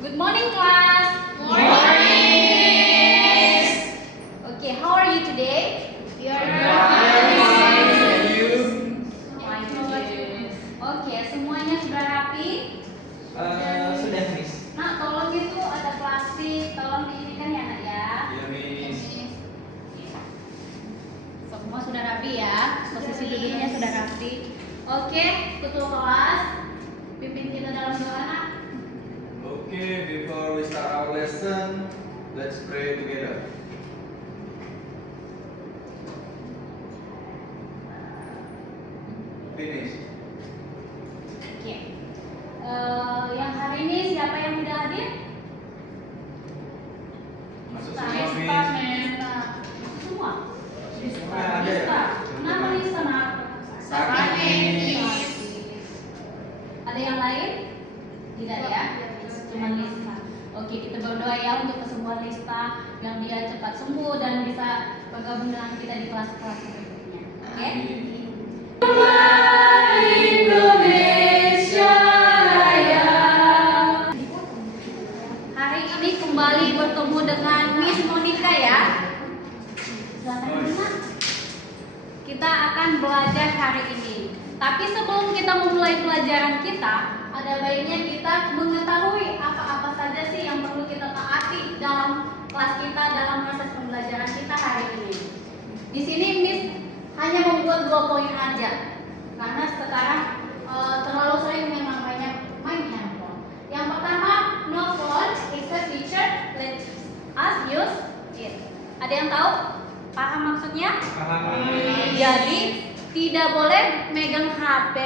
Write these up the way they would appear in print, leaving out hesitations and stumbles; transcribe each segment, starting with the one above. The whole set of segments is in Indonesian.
Good morning, class. Morning. Okay, how are you today? We are fine. Fine, good. Oke, semuanya sudah rapi? Sudah, Miss. Nak, tolong itu ada plastik, tolong diinikan ya, Nak ya. Iya, Miss. Semua sudah rapi ya, posisi duduknya sudah rapi. Oke, ketua kelas, pimpin kita dalam doa, Nak. Okay, before we start our lesson, let's pray together. Finish. Oke. Yang hari ini siapa yang sudah hadir? Masuk Nista, semua, Nista, Miss. Nista. Semua? Semua yang ada ya? Nista. Kenapa Nista, Nak? Sakit, Miss. Ada yang lain? Tidak ya? Cuma Nista. Oke, kita berdoa ya untuk kesembuhan Nista, yang dia cepat sembuh dan bisa bergabung dengan kita di kelas-kelas berikutnya. Oke? Indonesia Raya. Hari ini kembali bertemu dengan Miss Monica ya. Silakan Miss. Kita akan belajar hari ini. Tapi sebelum kita memulai pelajaran kita, ada baiknya kita mengetahui apa-apa saja sih yang perlu kita taati dalam kelas kita, dalam proses pembelajaran kita hari ini. Di sini Miss hanya membuat 2 poin aja, karena sekarang terlalu sering yang namanya main handphone. Yang pertama, no phone except teacher let us use it. Ada yang tahu? Paham maksudnya? Paham. Jadi tidak boleh megang HP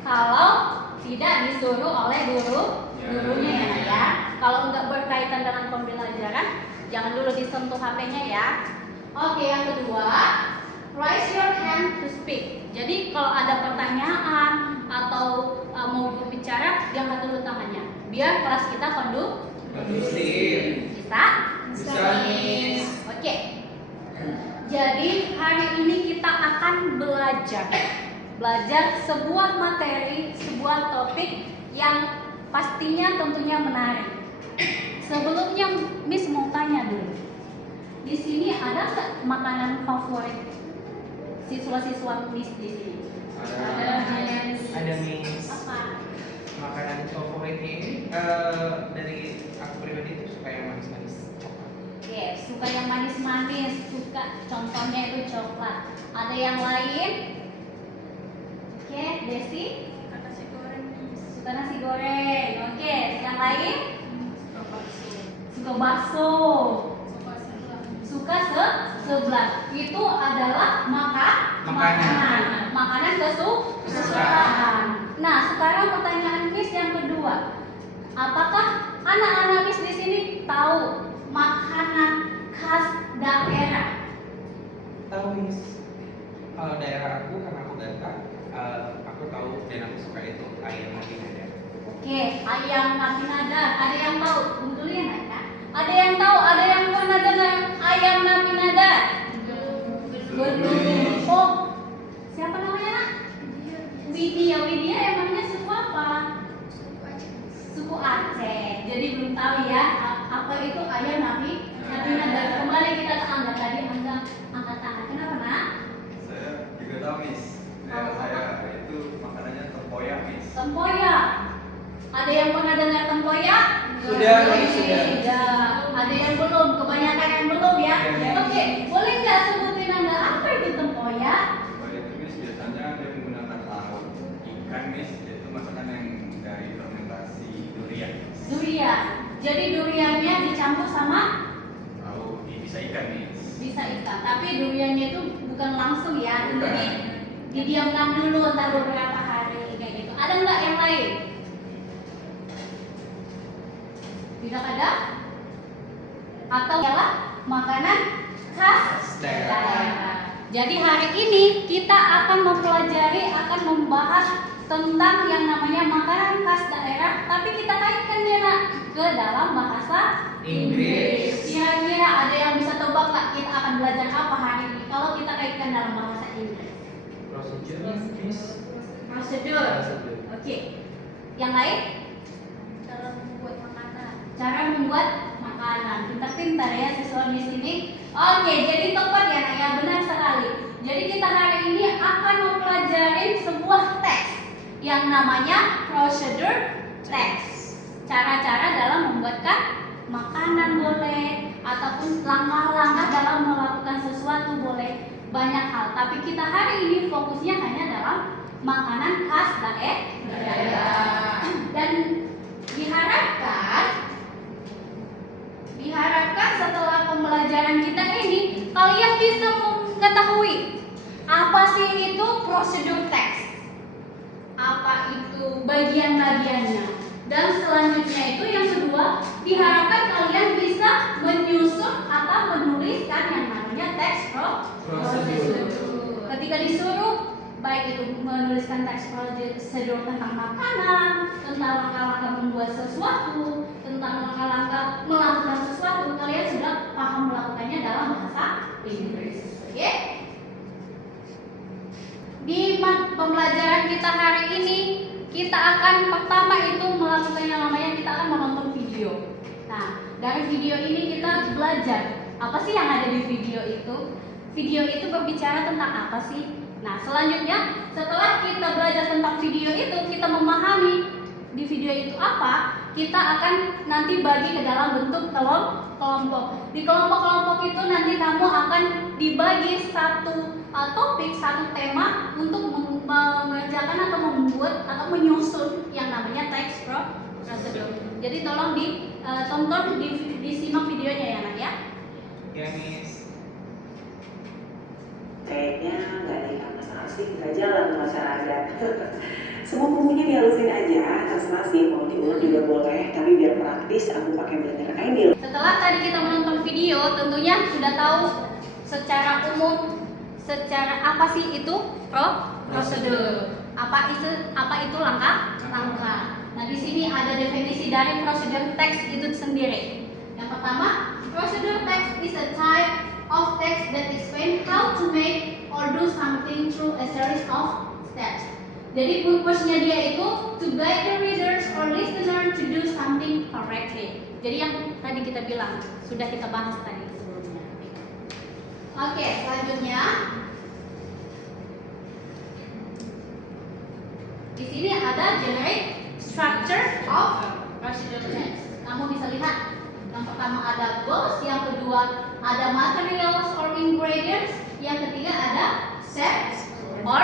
kalau tidak disuruh oleh gurunya ya. Kalau nggak berkaitan dengan pembelajaran, jangan dulu disentuh HP-nya ya. Oke, yang kedua, raise your hand to speak. Jadi kalau ada pertanyaan atau mau berbicara, diangkat dulu tangannya. Biar kelas kita Kondusif. Bisa? Bisa, Miss. Oke. Jadi hari ini kita akan belajar sebuah materi, sebuah topik yang pastinya tentunya menarik. Sebelumnya Miss mau tanya dulu. Di sini ada nggak makanan favorit siswa-siswa Miss di sini? Ada Miss. Apa? Makanan favoritnya ini dari aku pribadi itu suka yang manis-manis. Oke, suka yang manis-manis, suka contohnya itu coklat. Ada yang lain? Oke, Desi? Suka nasi goreng. Oke, yang lain? Suka bakso. Suka sebelah. Itu adalah makanan kesukaan. Nah, sekarang pertanyaan Miss yang kedua. Apakah anak-anak Miss di sini tahu makanan khas daerah? Tahu Miss? Kalau daerah aku karena aku Batak, aku tahu dan aku suka itu ayam nabi nada. Oke, ayam nabi nada. Ada yang tahu? Betulnya nggak ya? Ada yang tahu? Ada yang pernah dengar ayam nabi nada? Belum. Oh, siapa namanya nak? Widya. Widya emangnya suku apa? Suku Aceh. Jadi belum tahu ya apa itu ayam nabi nada. Kembali kita ke Angga tadi. Angga angkat tangan. Kenapa nak? Saya juga tahu, Miss. Daerah saya itu makanannya tempoyak, Miss. Tempoyak. Ada yang pernah dengar tempoyak? Sudah, Miss, sudah. Sudah. Ada yang belum? Kebanyakan yang belum ya? Ya. Oke, boleh nggak sebutin Anda apa itu tempoyak? Kalau itu, Miss, biasanya dia menggunakan lauk ikan, Miss. Itu makanan yang dari fermentasi durian. Durian. Jadi duriannya dicampur sama Tahu bisa ikan, Miss. bisa ikan. Tapi duriannya itu bukan langsung ya. Bukan. Jadi didiamkan dulu entar beberapa hari kayak gitu. Ada nggak yang lain? Tidak ada? Atau ialah makanan khas daerah. Jadi hari ini kita akan mempelajari, akan membahas tentang yang namanya makanan khas daerah, tapi kita kaitkan ya nak ke dalam bahasa Inggris. Kira-kira ada yang bisa tebak nggak kita akan belajar apa hari ini kalau kita kaitkan dalam bahasa Inggris? Prosedur, Miss. Prosedur. Oke. Yang lain? Dalam membuat makanan. cara membuat makanan. Pintar-pintar ya siswa di sini. Oke, jadi tepat ya Nak ya, benar sekali. Jadi kita hari ini akan mempelajari sebuah teks yang namanya procedure text. Cara-cara dalam membuatkan makanan boleh, ataupun langkah-langkah dalam melakukan sesuatu boleh, banyak hal. Tapi kita hari ini fokusnya hanya dalam makanan khas daerah. Dan diharapkan setelah pembelajaran kita ini kalian bisa mengetahui apa sih itu prosedur teks, apa itu bagian-bagiannya, dan selanjutnya itu yang kedua diharapkan kalian bisa menyusun atau menuliskan yang namanya teks prosedur. Ketika disuruh baik itu menuliskan teks prosedur tentang makanan, tentang langkah-langkah membuat sesuatu, tentang langkah-langkah melakukan sesuatu, kalian sudah paham melakukannya dalam bahasa Inggris. Oke? Di pembelajaran kita hari ini, kita akan pertama itu melakukan yang namanya kita akan menonton video. Nah, dari video ini kita belajar apa sih yang ada di video itu. Video itu berbicara tentang apa sih? Nah, selanjutnya setelah kita belajar tentang video itu, kita memahami di video itu apa, kita akan nanti bagi ke dalam bentuk kelompok. Di kelompok-kelompok itu nanti kamu akan dibagi satu topik, satu tema untuk mengerjakan atau membuat atau menyusun yang namanya teks prosedur. Jadi tolong ditonton, disimak videonya ya Nak ya. Ya Miss. Kayaknya nggak ada ikan mas asik, nggak jalan tuh acara adat. Semua bumbunya dihalusin aja, terserah sih mau diulek juga boleh, tapi biar praktis aku pakai blender kain. Setelah tadi kita menonton video, tentunya sudah tahu secara umum secara apa sih itu prosedur. Apa itu langkah-langkah. Nah, di sini ada definisi dari prosedur teks itu sendiri. Yang pertama, prosedur text is a type of text that explain how to make or do something through a series of steps. Jadi purpose-nya dia itu to guide the readers or listener to do something correctly. Jadi yang tadi kita bilang, sudah kita bahas tadi sebelumnya. Oke, selanjutnya di sini ada generic structure of procedural text. Kamu bisa lihat, yang pertama ada goals, yang kedua ada materials or ingredients, yang ketiga ada steps or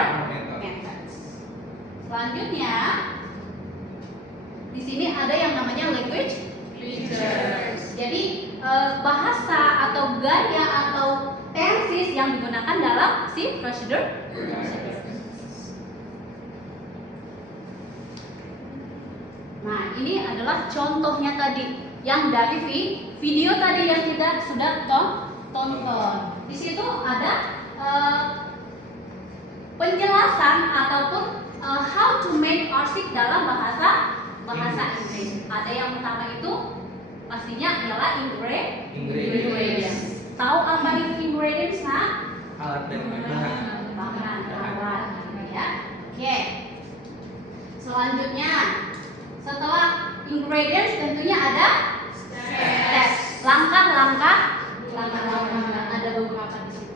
methods. Selanjutnya di sini ada yang namanya language features. Jadi bahasa atau gaya atau tenses yang digunakan dalam si prosedur. Nah, ini adalah contohnya tadi yang dari video tadi yang kita sudah tonton. Di situ ada penjelasan ataupun how to make arsik dalam bahasa Inggris. Ada yang pertama itu pastinya adalah ingredients. Tahu apa itu ingredients? Nah, Alat dan bahan ya. Oke. Selanjutnya, setelah ingredients tentunya ada steps. Langkah-langkah ada beberapa di situ.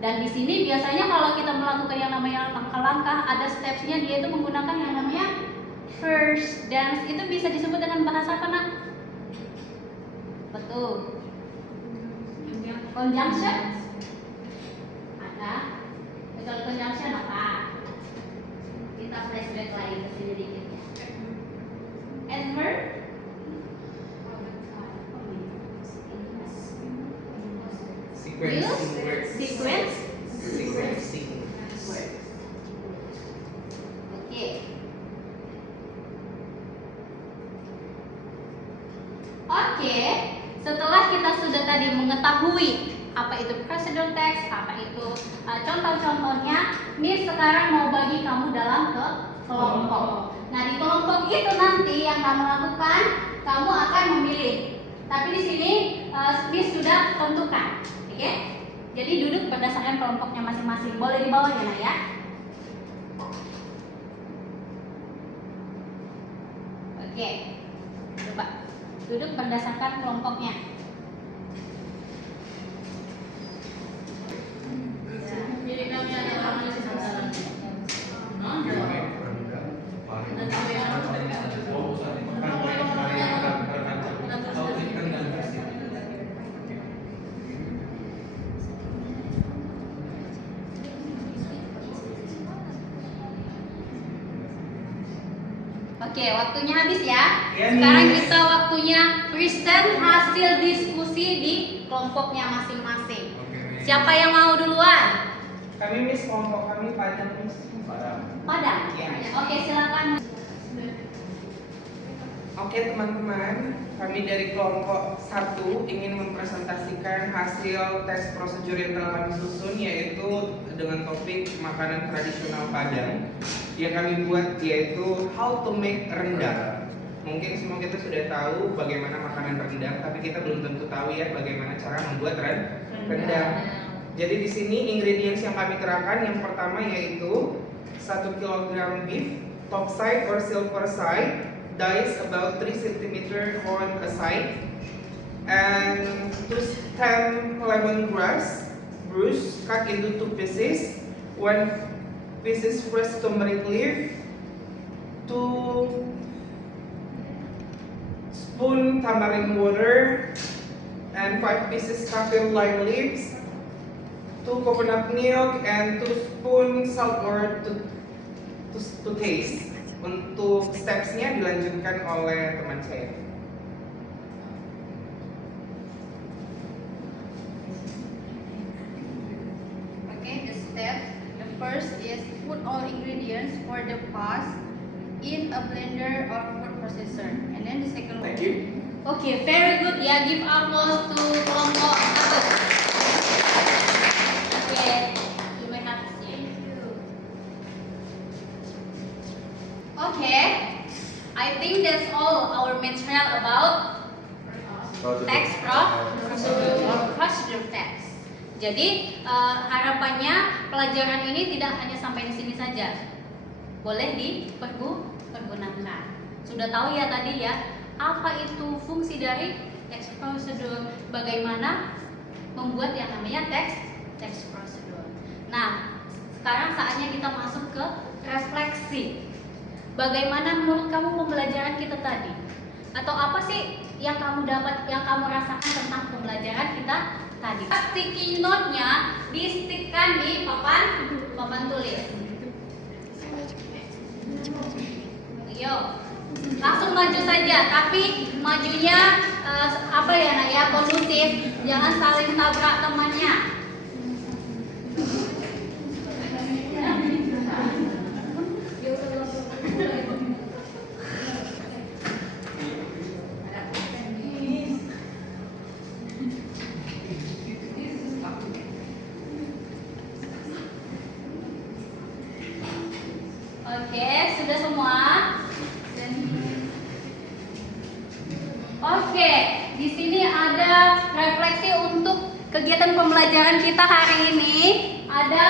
Dan di sini biasanya kalau kita melakukan yang namanya langkah-langkah, ada stepsnya, dia itu menggunakan yang namanya first dance. Itu bisa disebut dengan bahasa apa Nak? Betul. Conjunction. Ada. Kalau conjunction apa? Kita flashback lagi ke sini dikit ya. Adverb. Sequencing. Oke. Setelah kita sudah tadi mengetahui apa itu prosedur text, apa itu contoh-contohnya, Miss sekarang mau bagi kamu dalam kelompok. Nah, di kelompok itu nanti yang kamu lakukan, kamu akan memilih. Tapi di sini Miss sudah tentukan, oke? Jadi duduk berdasarkan kelompoknya masing-masing. Boleh di bawah ya, Nak ya? Oke, coba Duduk berdasarkan kelompoknya. Jadi kami adalah Oke, waktunya habis ya. Sekarang kita waktunya present hasil diskusi di kelompoknya masing-masing. Siapa yang mau duluan? Kami Miss, kelompok kami Padang Miss. Padang? Iya. Oke, silakan. Oke teman-teman, kami dari kelompok 1 ingin mempresentasikan hasil tes prosedur yang telah kami susun, yaitu dengan topik makanan tradisional Padang yang kami buat, yaitu how to make rendang. Mungkin semua kita sudah tahu bagaimana makanan rendang, tapi kita belum tentu tahu ya bagaimana cara membuat rendang. Jadi di sini ingredients yang kami kerahkan, yang pertama yaitu 1 kg beef, top side or silver side, diced about 3 cm on a side, and 2 stem lemongrass, bruised, cut into 2 pieces, 1 pieces fresh turmeric leaf, 2 spoon tamarind water, and 5 pieces kaffir lime leaves, 2 coconut milk, and 2 spoon salt water to taste. Untuk stepsnya dilanjutkan oleh teman saya. Okay, the step. The first is put all ingredients for the past in a blender or food processor. And then the second one. Thank you. Oke, very good ya. Give applause to kelompok 1. Oke, you may have a seat. Okay, I think that's all our material about text procedure text. Jadi harapannya pelajaran ini tidak hanya sampai di sini saja, boleh dipergunakan. Sudah tahu ya tadi ya, apa itu fungsi dari text procedure, bagaimana membuat yang namanya text procedure. Nah, sekarang saatnya kita masuk ke refleksi. Bagaimana menurut kamu pembelajaran kita tadi? Atau apa sih yang kamu dapat, yang kamu rasakan tentang pembelajaran kita tadi? Sticky note-nya distikkan di papan tulis. Yo, langsung maju saja, tapi majunya apa ya nak ya, kondusif, jangan saling tabrak temannya. Oke, sudah semua? Oke, di sini ada refleksi untuk kegiatan pembelajaran kita hari ini. Ada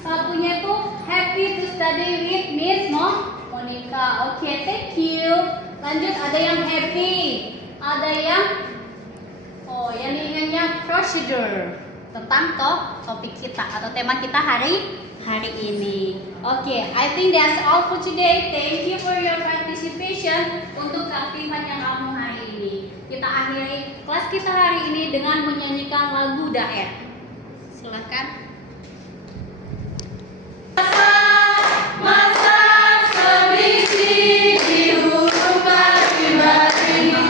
satunya itu happy to study with Miss Monica. Oke, thank you. Lanjut, ada yang happy, ada yang yang inginnya procedure tentang topik kita atau tema kita hari ini. Oke, I think that's all for today. Thank you for your participation untuk keaktifan yang kamu hari ini. Kita akhiri kelas kita hari ini dengan menyanyikan lagu daerah. Silakan. Masa sebisi di huruf bagi-bagi.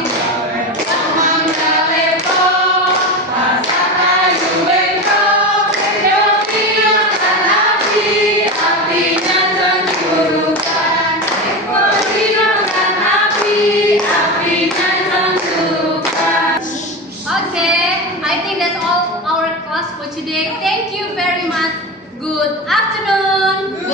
For today, thank you very much. Good afternoon.